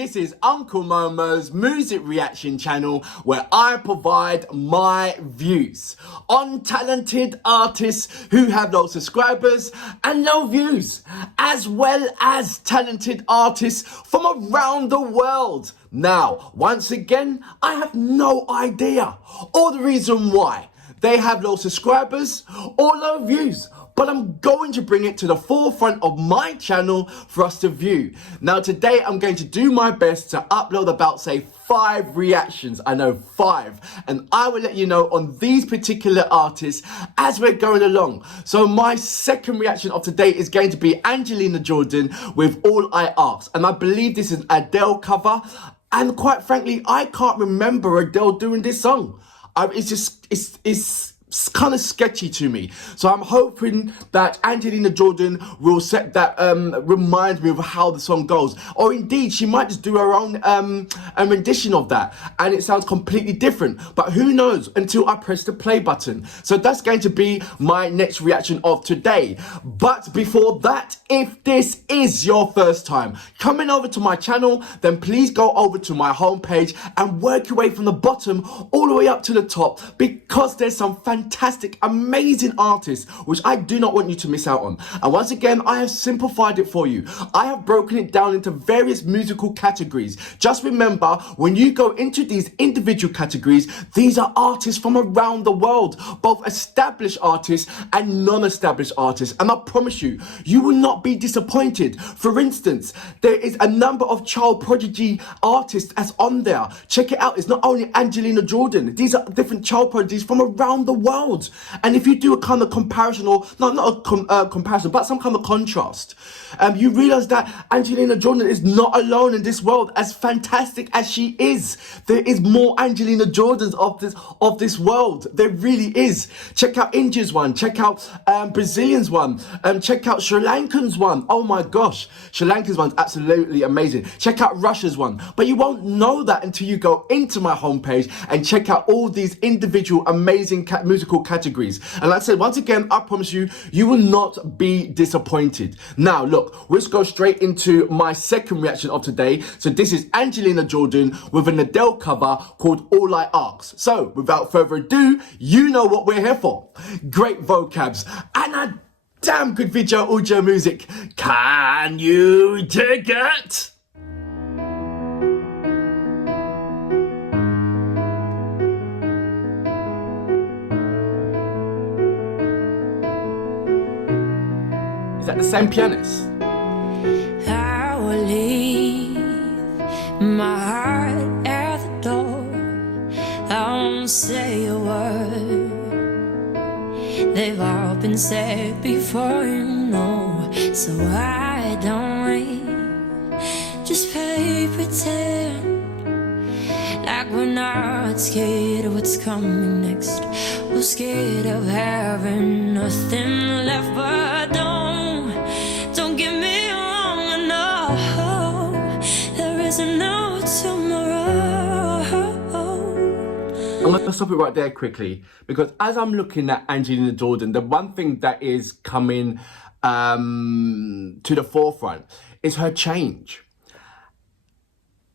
this is Uncle Momo's music reaction channel where I provide my views on talented artists who have no subscribers and no views, as well as talented artists from around the world. Now, once again, I have no idea or the reason why they have no subscribers or no views, but I'm going to bring it to the forefront of my channel for us to view. Now today I'm going to do my best to upload about, say, 5 reactions. I know 5, and I will let you know on these particular artists as we're going along. So my second reaction of today is going to be Angelina Jordan with All I Ask, and I believe this is an Adele cover, and quite frankly I can't remember Adele doing this song. It's kind of sketchy to me. So I'm hoping that Angelina Jordan will set that, remind me of how the song goes. Or indeed, she might just do her own rendition of that, and it sounds completely different. But who knows until I press the play button. So that's going to be my next reaction of today. But before that, if this is your first time coming over to my channel, then please go over to my homepage and work your way from the bottom all the way up to the top, because there's some fantastic, amazing artists which I do not want you to miss out on. And once again, I have simplified it for you. I have broken it down into various musical categories. Just remember, when you go into these individual categories, these are artists from around the world, both established artists and non-established artists. And I promise you, you will not be disappointed. For instance, there is a number of child prodigy artists as on there. Check it out. It's not only Angelina Jordan. These are different child prodigies from around the world. And if you do a kind of comparison, or not a comparison, but some kind of contrast, you realize that Angelina Jordan is not alone in this world. As fantastic as she is, there is more Angelina Jordans of this world. There really is. Check out India's one. Check out Brazilian's one. Check out Sri Lankan's one. Oh my gosh, Sri Lanka's one's absolutely amazing. Check out Russia's one. But you won't know that until you go into my homepage and check out all these individual amazing musical categories. And like I said, once again, I promise you, you will not be disappointed. Now look, let's go straight into my second reaction of today. So this is Angelina Jordan with an Adele cover called All I Ask. So without further ado, you know what we're here for. Great vocabs and a damn good video audio music. Can you dig it? Is that the same pianist? I will leave my heart at the door. I won't say a word. They've all been said before, you know. So I don't wait. Just play pretend like we're not scared of what's coming next. We're scared of having nothing left. But don't get me wrong, I know there isn't no tomorrow. I'm going to stop it right there quickly, because as I'm looking at Angelina Jordan, the one thing that is coming to the forefront is her change.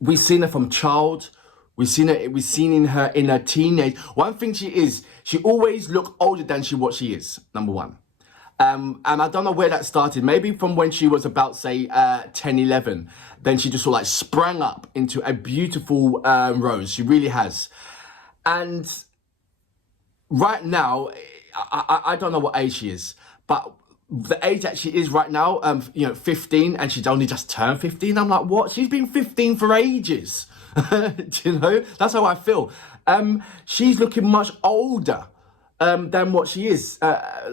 We've seen her from child. We've seen in her in her teenage. One thing she is, she always looks older than what she is, number one. And I don't know where that started. Maybe from when she was about, say, 10, 11. Then she just sort of like sprang up into a beautiful rose. She really has. And right now, I don't know what age she is, but the age that she is right now, 15, and she's only just turned 15. I'm like, what? She's been 15 for ages. You know, that's how I feel. She's looking much older than what she is.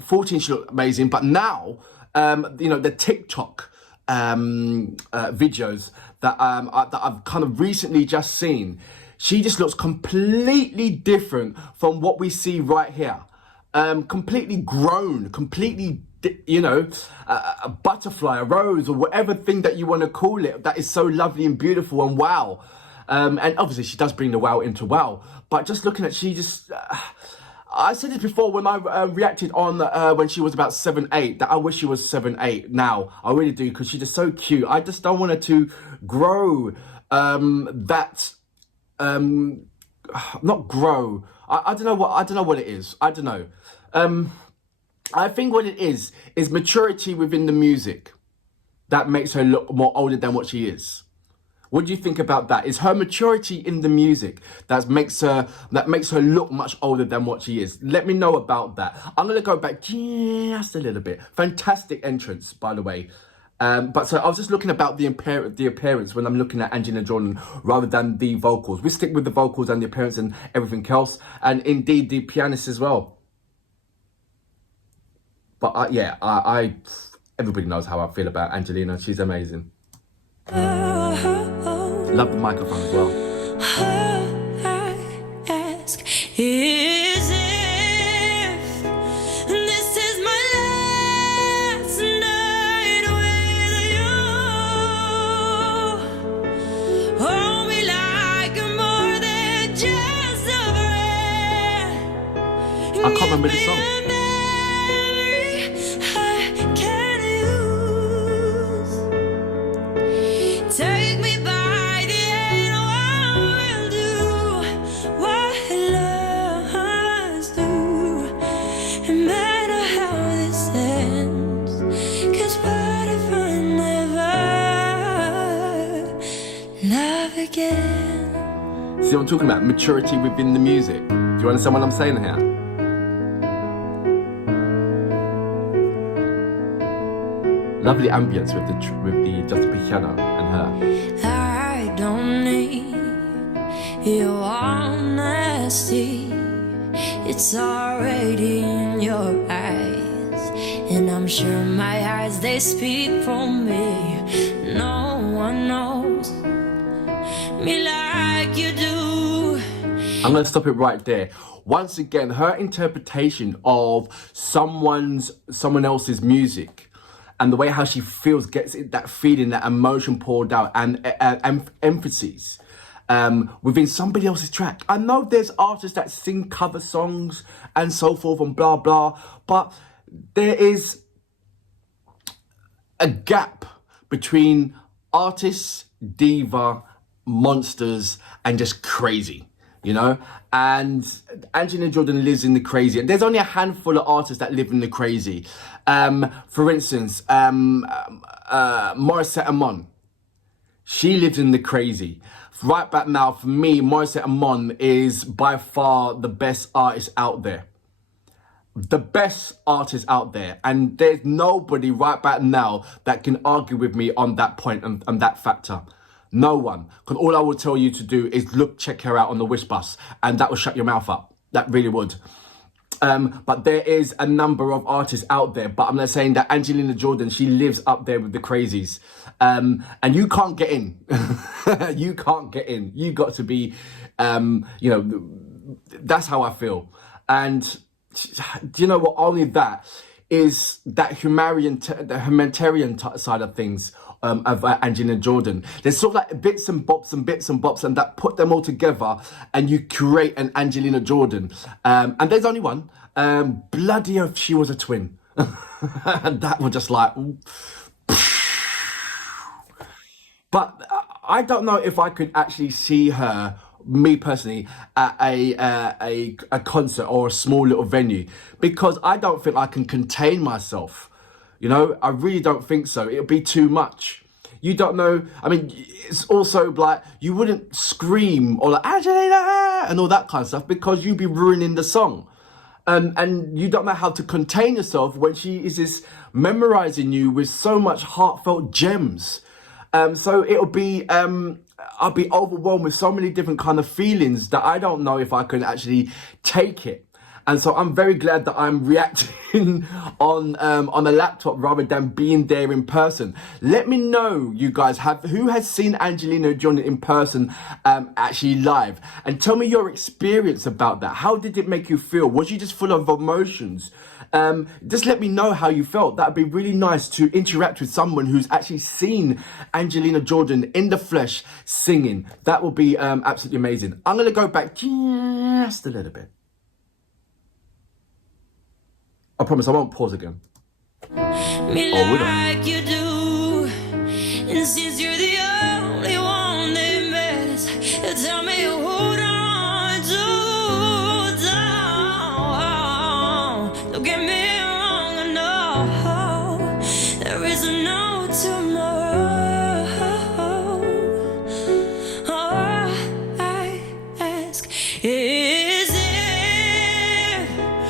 14, she looked amazing, but now, the TikTok videos that I've kind of recently just seen, she just looks completely different from what we see right here. Completely grown, completely, a butterfly, a rose, or whatever thing that you want to call it, that is so lovely and beautiful and wow. And obviously she does bring the wow into wow. But just looking at, she just... I said this before when I reacted on when she was about 7, 8, that I wish she was 7, 8 now. I really do, because she's just so cute. I just don't want her to grow that not grow. I don't know what it is. I don't know. I think what it is maturity within the music that makes her look more older than what she is. What do you think about that? Is her maturity in the music that makes her look much older than what she is? Let me know about that. I'm gonna go back just a little bit. Fantastic entrance, by the way. But so I was just looking about the appearance when I'm looking at Angelina Jordan rather than the vocals. We stick with the vocals and the appearance and everything else, and indeed the pianist as well. But I everybody knows how I feel about Angelina. She's amazing. Love the microphone as well. Ask is if this is my last night with you. Hold me like more than just a friend. I can't remember the song. Take me by the hand, I will do what lovers do. No matter how this ends, 'cause what if I never love again? See what I'm talking about? Maturity within the music. Do you understand what I'm saying here? Lovely ambience with the just the piano and her. I don't need your honesty. It's already in your eyes, and I'm sure my eyes, they speak for me. No one knows me like you do. I'm going to stop it right there. Once again, her interpretation of someone else's music and the way how she feels, gets it, that feeling, that emotion poured out, and emphasis within somebody else's track. I know there's artists that sing cover songs and so forth and blah, blah, but there is a gap between artists, diva, monsters, and just crazy, you know? And Angelina Jordan lives in the crazy. And there's only a handful of artists that live in the crazy. For instance, Morissette Amon. She lives in the crazy. Right back now, for me, Morissette Amon is by far the best artist out there. The best artist out there. And there's nobody right back now that can argue with me on that point and that factor. No one. Because all I will tell you to do is check her out on the Wish Bus, and that will shut your mouth up. That really would. But there is a number of artists out there, but I'm not saying that Angelina Jordan, she lives up there with the crazies. And you can't get in. You can't get in. You got to be, you know, that's how I feel. And do you know what? Only that is that humanitarian side of things. Of Angelina Jordan. There's sort of like bits and bobs, and that put them all together and you create an Angelina Jordan. And there's only one. Bloody if she was a twin. And that was just like... But I don't know if I could actually see her, me personally, at a concert or a small little venue, because I don't think I can contain myself. You know, I really don't think so. It'll be too much. You don't know. I mean, it's also like you wouldn't scream or like Angelina and all that kind of stuff, because you'd be ruining the song. And you don't know how to contain yourself when she is just memorizing you with so much heartfelt gems. So it'll be, I'll be overwhelmed with so many different kind of feelings that I don't know if I can actually take it. And so I'm very glad that I'm reacting on a laptop rather than being there in person. Let me know, you guys, who has seen Angelina Jordan in person, actually live, and tell me your experience about that. How did it make you feel? Was you just full of emotions? Just let me know how you felt. That'd be really nice to interact with someone who's actually seen Angelina Jordan in the flesh singing. That would be absolutely amazing. I'm gonna go back just a little bit. I promise I won't pause again. Me like you do, and since you're the only one that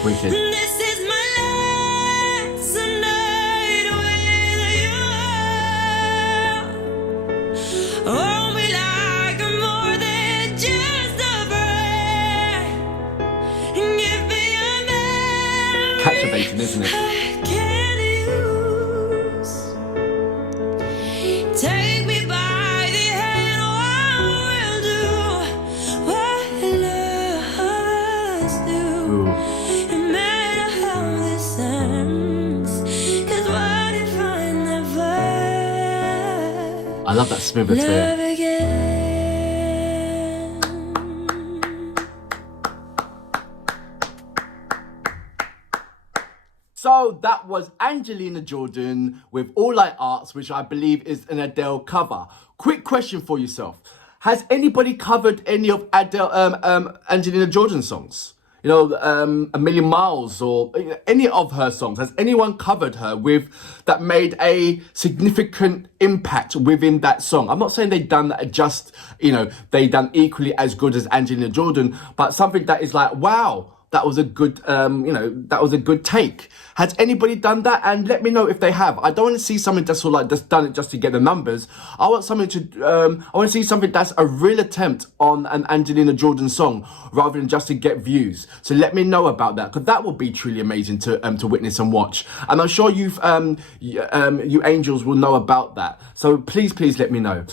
Wicked. This is my last night with you. Hold me like I'm more than just a friend. Give me a memory Captivating, isn't it? I can't use. Take me by the hand, I will do what lovers do. Ooh. No matter how this ends, 'cause what if I never I love that smiver to it. love again? So that was Angelina Jordan with All I Ask, which I believe is an Adele cover. Quick question for yourself. Has anybody covered any of Angelina Jordan's songs? You know, A Million Miles or any of her songs. Has anyone covered her with that made a significant impact within that song? I'm not saying they've done that just, you know, they done equally as good as Angelina Jordan, but something that is like, wow, that was a good, that was a good take. Has anybody done that? And let me know if they have. I don't want to see something that's sort of like just done it just to get the numbers. I want something to, I want to see something that's a real attempt on an Angelina Jordan song rather than just to get views. So let me know about that, because that would be truly amazing to witness and watch. And I'm sure you angels will know about that. So please let me know.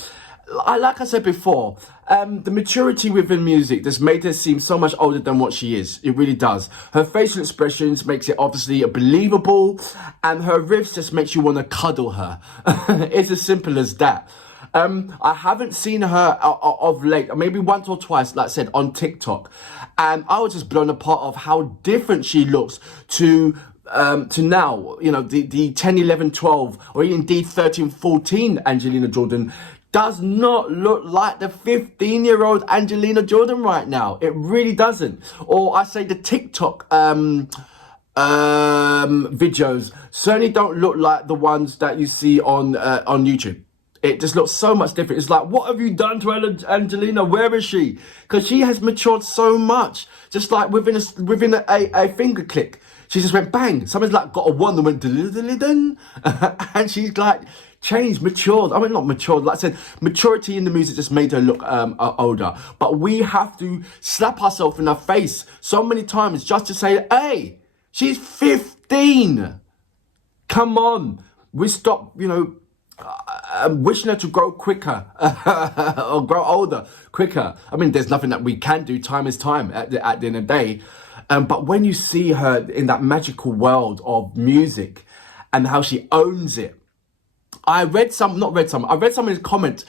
Like I said before, the maturity within music just made her seem so much older than what she is. It really does. Her facial expressions makes it obviously believable, and her riffs just makes you want to cuddle her. It's as simple as that. I haven't seen her of late, maybe once or twice, like I said, on TikTok, and I was just blown apart of how different she looks to now, you know, the 10, 11, 12, or indeed 13, 14 Angelina Jordan does not look like the 15-year-old Angelina Jordan right now. It really doesn't. Or I say the TikTok videos certainly don't look like the ones that you see on YouTube. It just looks so much different. It's like, what have you done to Angelina? Where is she? Because she has matured so much. Just like within a finger click, she just went bang. Someone's like got a wand and went dun, and she's like changed, matured. I mean, not matured. Like I said, maturity in the music just made her look older. But we have to slap ourselves in the face so many times just to say, hey, she's 15. Come on. We stop, you know, wishing her to grow quicker or grow older quicker. I mean, there's nothing that we can do. Time is time at the end of the day. But when you see her in that magical world of music and how she owns it, I read some in the comments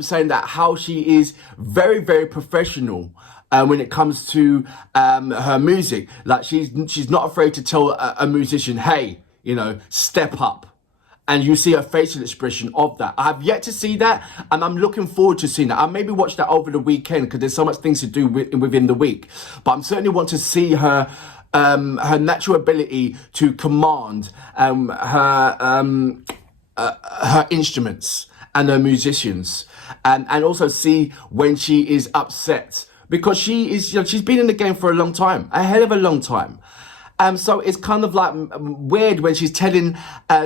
saying that how she is very, very professional when it comes to her music. Like she's not afraid to tell a musician, hey, you know, step up. And you see a facial expression of that. I have yet to see that, and I'm looking forward to seeing that. I'll maybe watch that over the weekend because there's so much things to do within the week. But I'm certainly want to see her natural ability to command her instruments and her musicians, and also see when she is upset, because she is, you know, she's been in the game for a long time, a hell of a long time. So it's kind of like weird when she's telling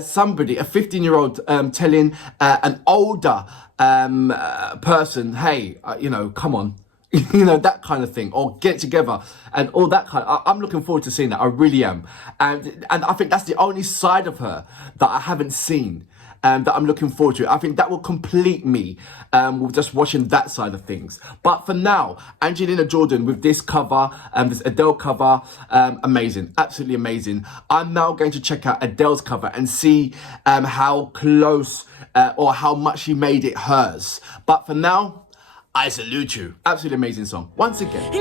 somebody, a 15-year-old, telling an older person, hey, you know, come on, you know, that kind of thing, or get together and all that kind of, I'm looking forward to seeing that. I really am. And I think that's the only side of her that I haven't seen. That I'm looking forward to. I think that will complete me with just watching that side of things. But for now, Angelina Jordan with this cover, this Adele cover, amazing, absolutely amazing. I'm now going to check out Adele's cover and see how close or how much she made it hers. But for now, I salute you. Absolutely amazing song. Once again.